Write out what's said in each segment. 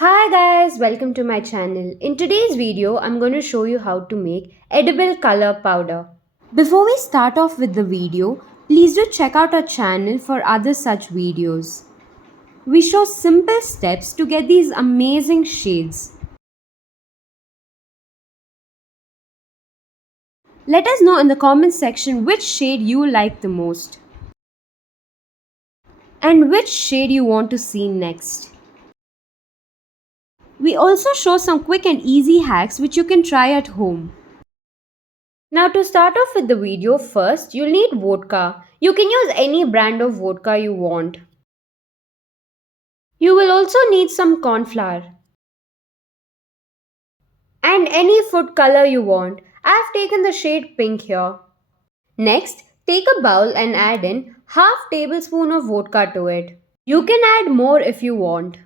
Hi guys, welcome to my channel. In today's video, I'm going to show you how to make edible color powder. Before we start off with the video, please do check out our channel for other such videos. We show simple steps to get these amazing shades. Let us know in the comment section which shade you like the most and which shade you want to see next. We also show some quick and easy hacks which you can try at home. Now to start off with the video, first you'll need vodka. You can use any brand of vodka you want. You will also need some corn flour and any food color you want. I've taken the shade pink here. Next, take a bowl and add in half tablespoon of vodka to it. You can add more if you want.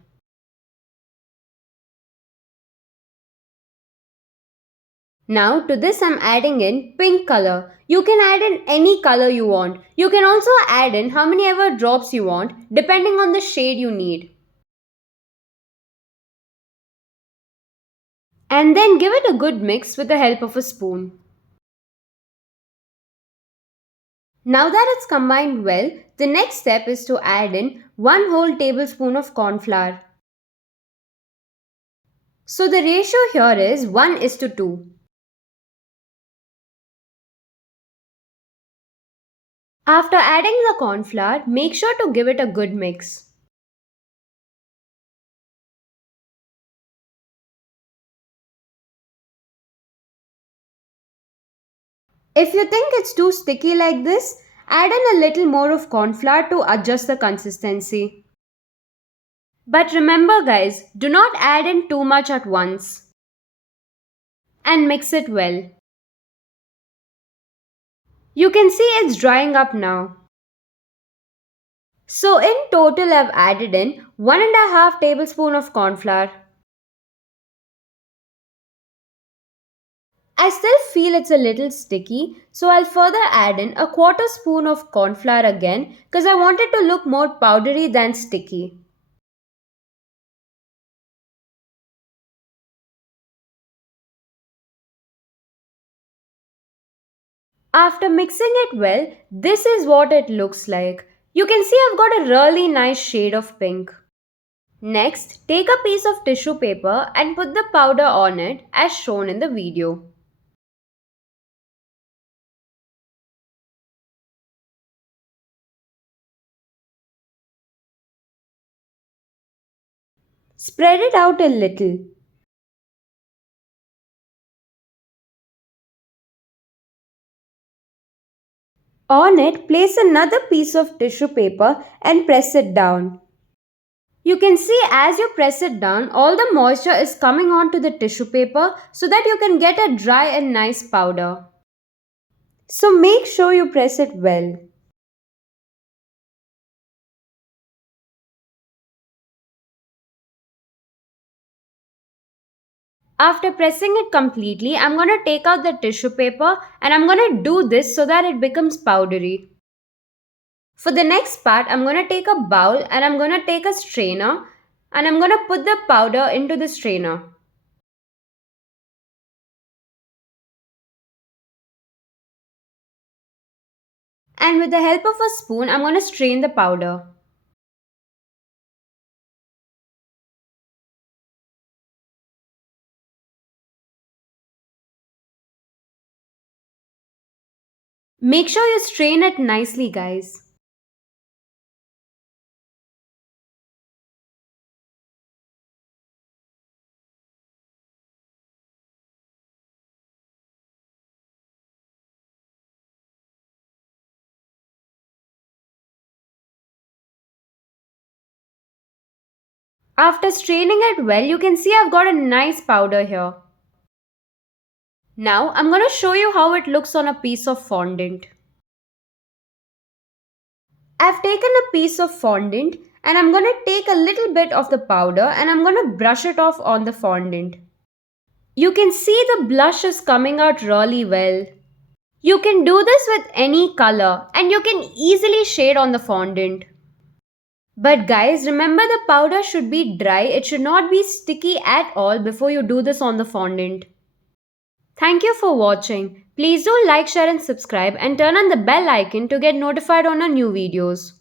Now to this I'm adding in pink color. You can add in any color you want. You can also add in how many ever drops you want depending on the shade you need. And then give it a good mix with the help of a spoon. Now that it's combined well, the next step is to add in 1 whole tablespoon of corn flour. So the ratio here is 1:2. After adding the corn flour, make sure to give it a good mix. If you think it's too sticky like this, add in a little more of corn flour to adjust the consistency. But remember guys, do not add in too much at once. And mix it well. You can see it's drying up now. So in total I've added in 1.5 tablespoon of corn flour. I still feel it's a little sticky, so I'll further add in a quarter spoon of corn flour again because I want it to look more powdery than sticky. After mixing it well, this is what it looks like. You can see I've got a really nice shade of pink. Next, take a piece of tissue paper and put the powder on it as shown in the video. Spread it out a little. On it, place another piece of tissue paper and press it down. You can see as you press it down, all the moisture is coming onto the tissue paper so that you can get a dry and nice powder. So make sure you press it well. After pressing it completely, I'm going to take out the tissue paper and I'm going to do this so that it becomes powdery. For the next part, I'm going to take a bowl and I'm going to take a strainer and I'm going to put the powder into the strainer. And with the help of a spoon, I'm going to strain the powder. Make sure you strain it nicely, guys. After straining it well, you can see I've got a nice powder here. Now I'm going to show you how it looks on a piece of fondant. I've taken a piece of fondant and I'm going to take a little bit of the powder and I'm going to brush it off on the fondant. You can see the blush is coming out really well. You can do this with any color and you can easily shade on the fondant. But guys, remember the powder should be dry. It should not be sticky at all before you do this on the fondant. Thank you for watching. Please do like, share and subscribe and turn on the bell icon to get notified on our new videos.